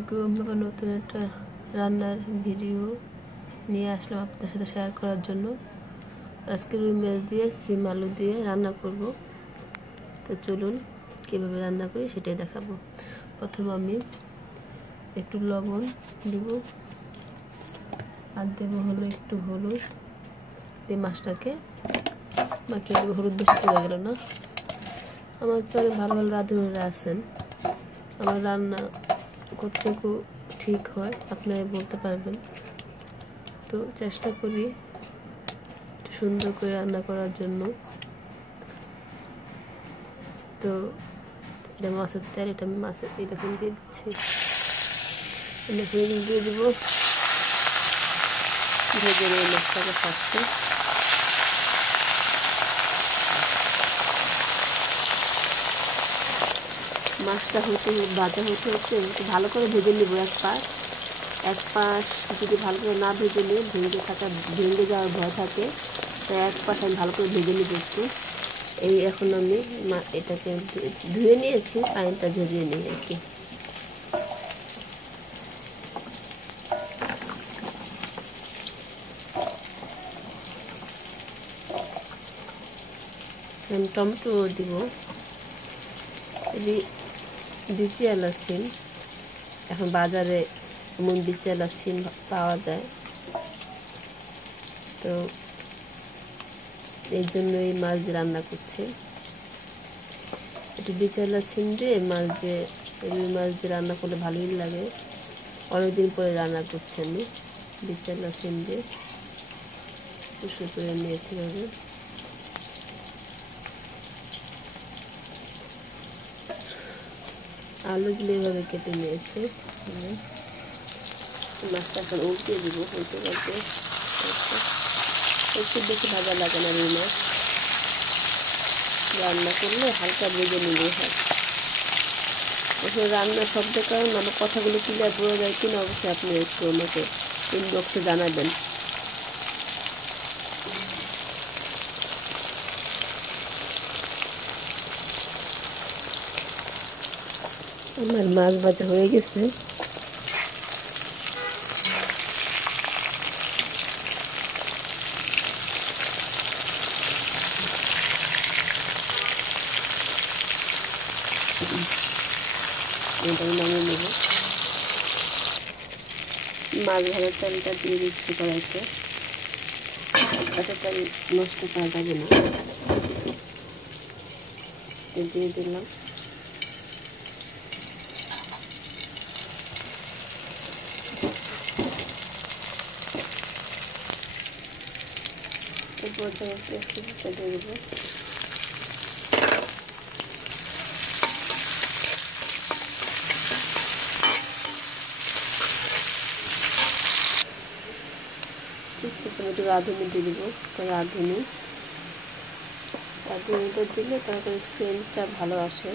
আমরা নতুন একটা রান্নার ভিডিও নিয়ে আসলাম আপনাদের সাথে শেয়ার করার জন্য। আজকে রুই মাছ দিয়ে সিম আলু দিয়ে রান্না করব। তো চলুন কীভাবে রান্না করি সেটাই দেখাবো। প্রথমে আমি একটু লবণ দেব আর দেবো হলো একটু হলুদ দিয়ে মাছটাকে মাখিয়ে দেবো। হলুদ বেশি পড়ে গেল না। আমার চলে ভালো ভালো রাঁধুনিরা আছেন, আমার রান্না কতটুকু ঠিক হয় আপনারা বলতে পারবেন। তো চেষ্টা করি একটু সুন্দর করে রান্না করার জন্য। তো এটা মাছের তেল, এটা আমি মাছের এরকম দিয়ে দিচ্ছি, দিয়ে দেবো। ভেজে নিয়ে মাছটাকে ফাটছে। মাছটা ভাজা হতে একটু ভালো করে ভেজে নেব। এক পাশ যদি ভালো করে না ভেজে নিই ভেঙে যাওয়ার ভয় থাকে, তাই এক পাশ আমি ভালো করে ভেজে নেব একটু। এখন আমি এটাকে ধুয়ে নিয়েছি, পানিটা ঝরিয়ে নিই আর কি। আমি টমেটো দিব। বিচিয়ালা সিম, এখন বাজারে এমন বিচিয়ালা সিম পাওয়া যায়, তো এই জন্য এই মাছ দিয়ে রান্না করছি। একটু বিচিয়ালা সিম দিয়ে রুই মাছ দিয়ে রান্না করলে ভালোই লাগে। অনেকদিন পরে রান্না করছি আমি বিচিয়ালা সিম দিয়ে। কুসু করে নিয়েছি ভাবে। আলুগুলো এভাবে কেটে নিয়েছে। মাছটা এখন উল্টে দিব। উল্টে পাল্টে একটু বেশি ভাজা লাগে না রুই মাছ রান্না করলে, হালকা ভেজে নিলে হয়। এখন রান্নার শব্দের কারণে আমার কথাগুলো ক্লিয়ার বোঝা যায় কিনা অবশ্যই আপনি একটু আমাকে ইনবক্সে জানাবেন। আমার মাছ ভাজা হয়ে গেছে। এটা নামিয়ে নেব। মাছ ভাজার তেলটা দিয়ে দিচ্ছি কড়াইতে। তেল নষ্ট করা যাবে না, দিয়ে দিলাম। এরপর একটু দিয়ে দেবো। একটু রাঁধুনি দিয়ে দেবো। রাঁধুনিটা দিলে তারপরে সেন্টটা ভালো আসে।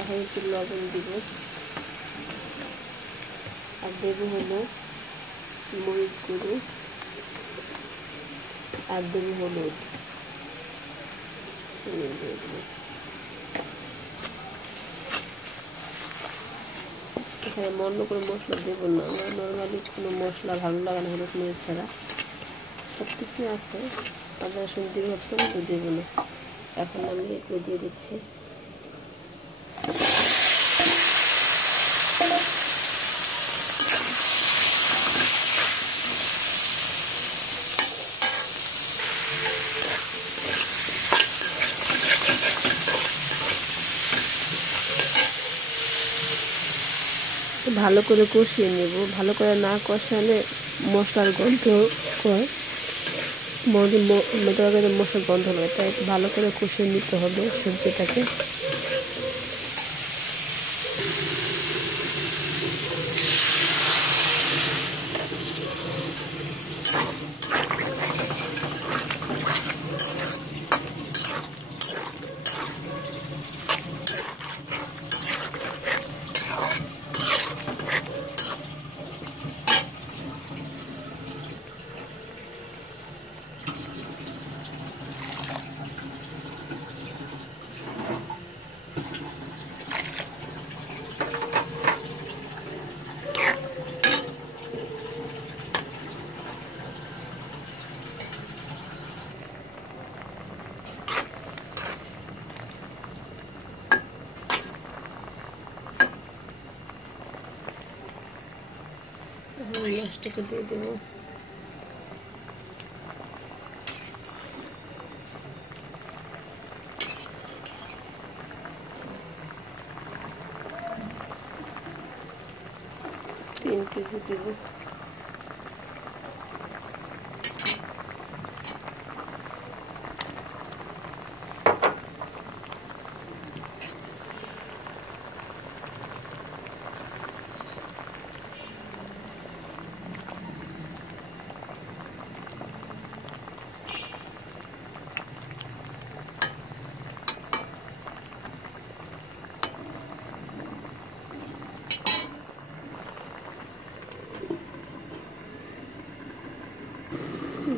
এখন একটু লবণ দিব আর দেবো হলো মরিচ গুঁড়ো আর দেবো হলুদ। এখানে অন্য কোনো মশলা দেবো না, আমার নর্মালি কোনো মশলা ভালো লাগে না হলুদ মরিচ ছাড়া। সব কিছুই আছে, আদা রসুন দিয়ে ভাবছিলাম তো দেবো না। এখন আমি এগুলো দিয়ে দিচ্ছি। ভালো করে কষিয়ে নেব। ভালো করে না কষালে মশলার গন্ধ হয়, মশলার গন্ধ হবে, তাই ভালো করে কষিয়ে নিতে হবে সবজিটাকে। মাছটাকে দিয়ে দেবো। तीन पीस देबो।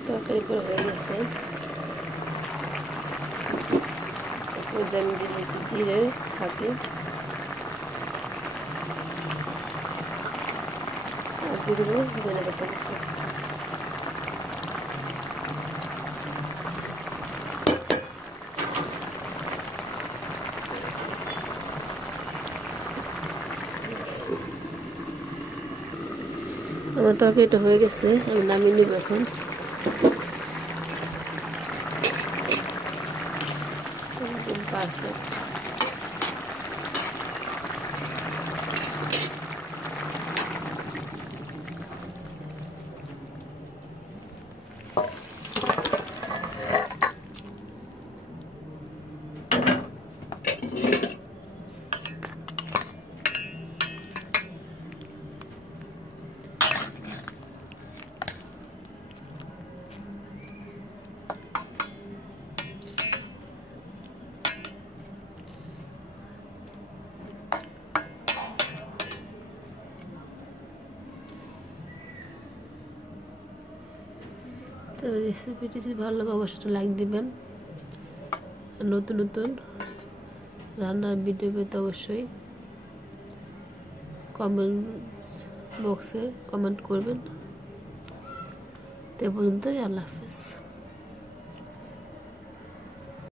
তরকারি করে হয়ে গেছে। আমি দিলে একটু জিরে ফাঁকি আর দিয়ে দেবো ধনে পাতা কুচি। আমার তরকারিটা হয়ে গেছে, আমি নামিয়ে নিব এখন। পারফেক্ট। তো রেসিপিটি যদি ভালো লাগে অবশ্যই লাইক দিবেন। নতুন নতুন রান্নার ভিডিও পেতে অবশ্যই কমেন্ট বক্সে কমেন্ট করবেন। তো পর্যন্তই, আল্লাহ হাফেজ।